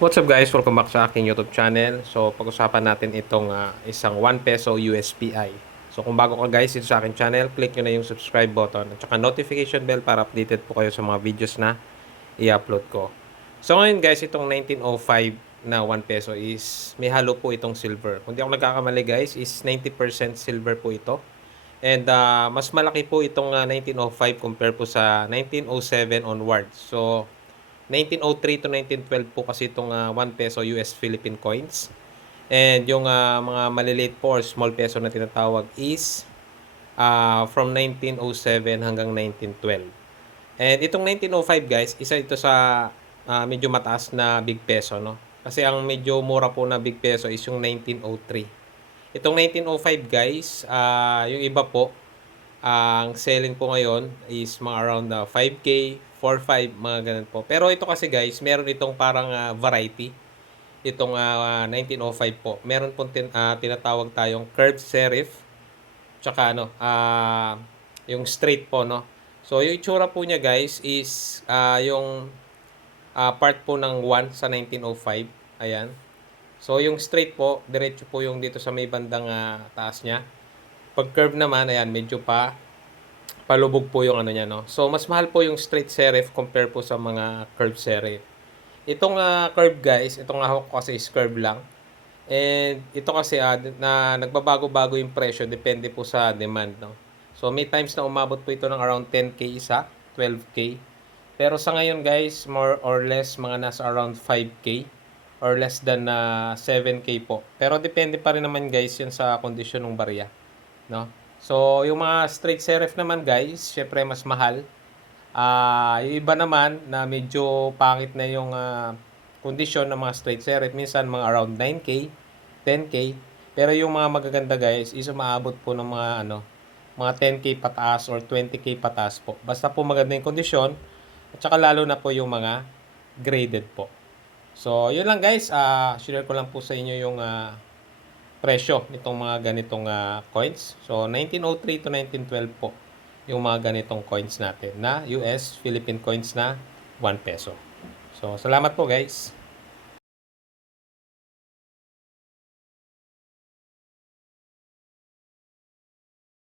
What's up guys? Welcome back sa aking YouTube channel. So pag-usapan natin itong isang 1 peso USPI. So kung bago ka guys dito sa aking channel, click nyo na yung subscribe button at saka notification bell para updated po kayo sa mga videos na i-upload ko. So ngayon guys, itong 1905 na 1 peso is may halo po itong silver. Kung di ako nagkakamali guys, is 90% silver po ito. And mas malaki po itong 1905 compare po sa 1907 onwards. So 1903 to 1912 po kasi itong 1 peso US Philippine coins. And yung mga maliliit po or small peso na tinatawag is from 1907 hanggang 1912. And itong 1905 guys, isa ito sa medyo mataas na big peso, no? Kasi ang medyo mura po na big peso is yung 1903. Itong 1905 guys, yung iba po, ang selling po ngayon is mga around 5K, 4-5, mga ganun po. Pero ito kasi guys, meron itong parang variety. Itong 1905 po. Meron pong tinatawag tayong curved serif. Tsaka yung straight po, no? So, yung itsura po niya guys is yung part po ng 1 sa 1905. Ayan. So, yung straight po, diretso po yung dito sa may bandang taas niya. Pag curve naman, ayan, medyo palubog po yung ano niya, no? So, mas mahal po yung straight serif compare po sa mga curve serif. Itong curve guys, itong hawak ko kasi is curve lang. And ito kasi na nagbabago-bago yung presyo depende po sa demand, no? So, may times na umabot po ito ng around 10K isa, 12K. Pero sa ngayon guys, more or less mga nasa around 5K or less than 7K po. Pero depende pa rin naman guys yun sa kondisyon ng barya, no? So, yung mga straight serif naman guys, syempre mas mahal. Yung iba naman na medyo pangit na yung kondisyon ng mga straight serif, minsan mga around 9K, 10K. Pero yung mga magaganda guys, is umaabot po ng mga 10K pataas or 20K pataas po. Basta po maganda yung kondisyon, at saka lalo na po yung mga graded po. So, yun lang guys. Share ko lang po sa inyo yung presyo nitong mga ganitong coins. So, 1903 to 1912 po yung mga ganitong coins natin na US Philippine coins na 1 peso. So, salamat po guys.